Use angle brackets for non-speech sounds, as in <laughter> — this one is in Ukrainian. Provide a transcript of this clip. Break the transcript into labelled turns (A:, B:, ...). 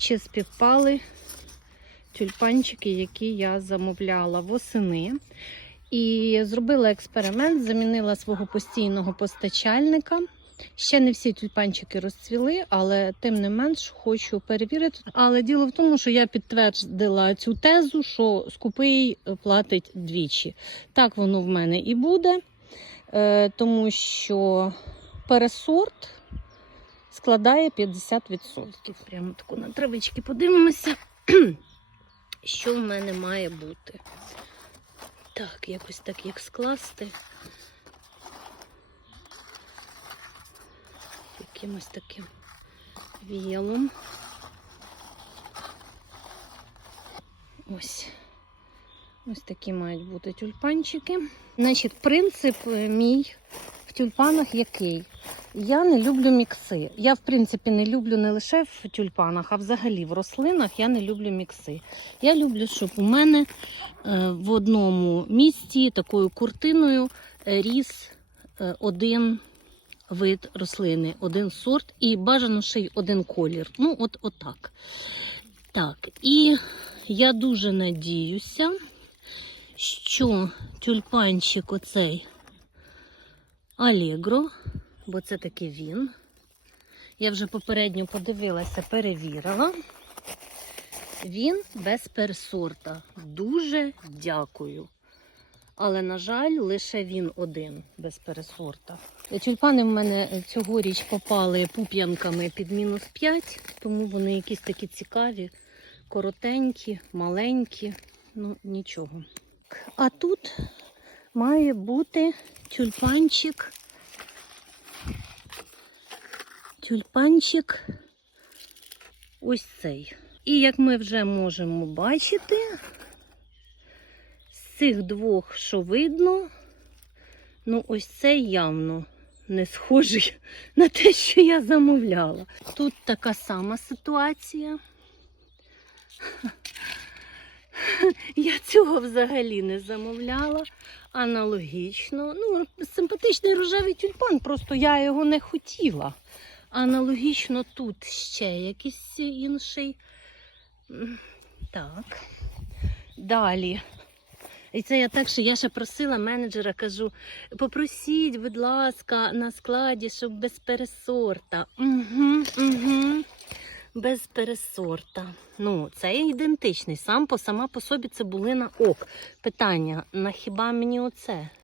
A: чи співпали тюльпанчики, які я замовляла восени. І зробила експеримент, замінила свого постійного постачальника. Ще не всі тюльпанчики розцвіли, але тим не менш хочу перевірити. Але діло в тому, що я підтвердила цю тезу, що скупий платить двічі. Так воно в мене і буде, е, тому що пересорт складає 50%. Прямо таку на травички подивимося, <clears throat> що в мене має бути. Так, якось так як скласти. Якимось таким віялом. Ось. Ось такі мають бути тюльпанчики. Значить, принцип е, мій в тюльпанах який? Я не люблю мікси. Я, в принципі, не люблю не лише в тюльпанах, а взагалі в рослинах я не люблю мікси. Я люблю, щоб у мене е, в одному місці такою куртиною ріс е, один вид рослини, один сорт і бажано ще й один колір. Ну, от отак. Так, і я дуже надіюся, що тюльпанчик оцей Алегро, бо це таки він. Я вже попередньо подивилася, перевірила. Він без пересорта. Дуже дякую. Але, на жаль, лише він один без пересорта. Тюльпани в мене цьогоріч попали пуп'янками під мінус 5, тому вони якісь такі цікаві, коротенькі, маленькі, ну нічого. А тут має бути тюльпанчик. Тюльпанчик ось цей. І як ми вже можемо бачити, з цих двох, що видно, ну ось цей явно не схожий <laughs> на те, що я замовляла. Тут така сама ситуація. <laughs> Я цього взагалі не замовляла. Аналогічно. Ну, симпатичний рожевий тюльпан, просто я його не хотіла. Аналогічно тут ще якийсь інший. Так. Далі. І це я так, що я ще просила менеджера, кажу: попросіть, будь ласка, на складі, щоб без пересорта. Угу, угу. Без пересорта. Ну, це ідентичний. Сам по сама по собі цибулина ок. Питання: на хіба мені оце?